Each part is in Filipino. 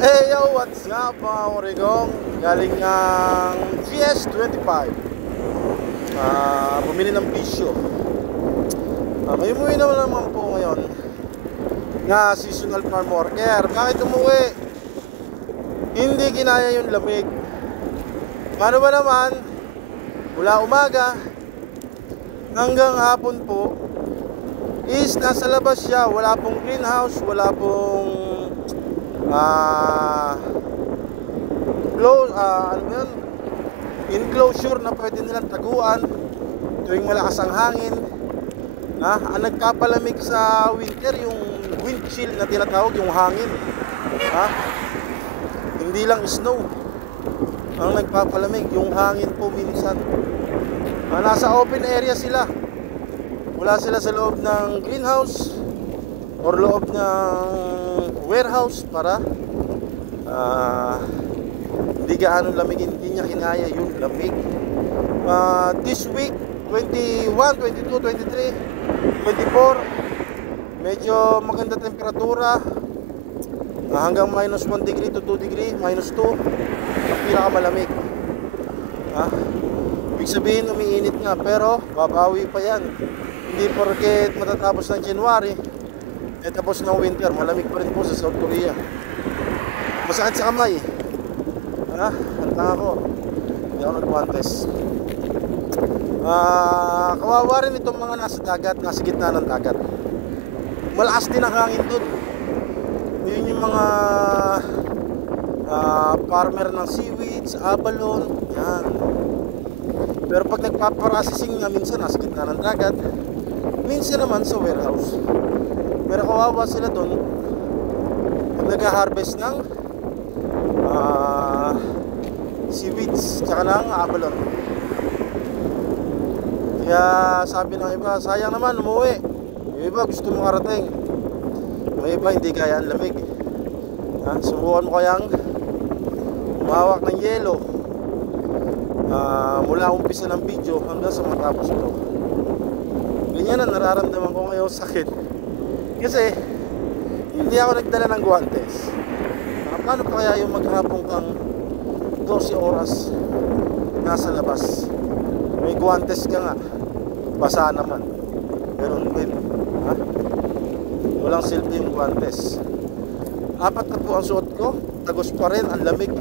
Hey yo, what's up mga Origong? Galing ng GS25. Bumili ng bisyo. May umuwi naman po ngayon na seasonal farm worker. Bakit umuwi? Hindi kinaya yung lamig. Paano ba naman? Mula umaga hanggang hapon po is nasa labas siya. Wala pong greenhouse, wala pong enclosure na pwede nilang taguan tuwing malakas ang hangin. Ang nagpapalamig sa winter yung wind chill na tinatawag, yung hangin. Hindi lang snow ang nagpapalamig, yung hangin po minsan. Nasa open area sila, wala sila sa loob ng greenhouse or loob ng warehouse para hindi gaano lamig. Hindi niya kinaya yung lamig. This week 21, 22, 23, 24 medyo maganda temperatura, hanggang minus 1 degree to 2 degree, minus 2 pinakamalamig. Ibig sabihin umiinit nga, pero babawi pa yan. Hindi porket matatapos ng January tapos ng winter, malamig pa rin po sa South Korea. Masakit sa kamay. Ang tanga ko, hindi ako nag-guantes. Kawawa rin itong mga nasa dagat, nasa gitna ng dagat. Malakas din ang hangin dun. Yun yung mga farmer ng seaweeds, abalone, yan. Pero pag nagpaprocessing nga, minsan nasa gitna ng dagat, minsan naman sa warehouse. Pero kawawa sila doon pag nag-harvest ng seaweeds tsaka ng abalone. Kaya sabi ng iba, sayang naman umuwi. Yung iba gusto mong arating, yung iba hindi kaya ang lamig. Subukan mo kayang umawak ng yelo mula umpisa ng video hanggang sa matapos ito. Ganyan ang nararamdaman ko ngayon, sakit. Kasi hindi ako nagdala ng guantes. Paano pa kaya yung maghapon kang 12 oras nasa labas, may guantes ka nga, basa naman, meron din, walang silbi yung guantes. 4 na po ang suot ko, tagos pa rin ang lamig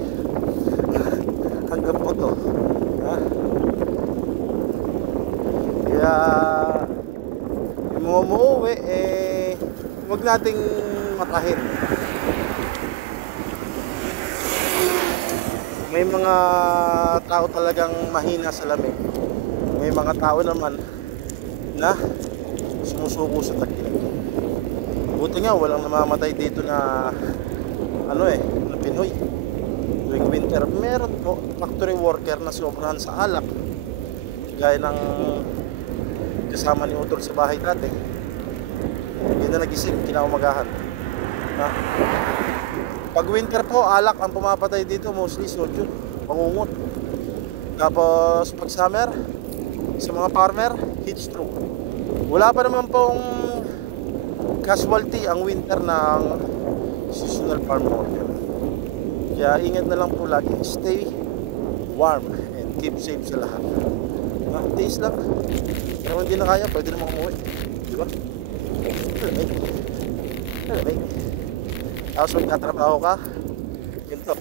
hanggang po to. Kaya yung mga umuwi, huwag nating matahin. May mga tao talagang mahina sa lamig. May mga tao naman na sumusuko sa tag-init. Buti nga walang namamatay dito na na Pinoy. Tuwing winter, meron po factory worker na sobrahan sa alak. Gaya ng kasama ni Utol sa bahay dati. Hindi na nagising, kinaumagahan. Pag winter po, alak ang pumapatay dito, mostly soju, pangungot. Tapos pag summer, sa mga farmer, heat stroke. Wala pa naman pong casualty ang winter ng seasonal farm worker. Kaya ingat na lang po lagi, stay warm and keep safe sa lahat. Tiis lang. Pero hindi na kaya, pwede naman umuwi, di ba? Malamig. Tapos magtatrabaho ka, ganito,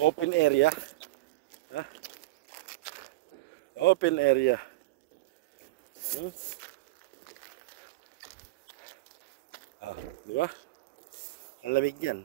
open area. Open area. Di ba? Ang lamig yan.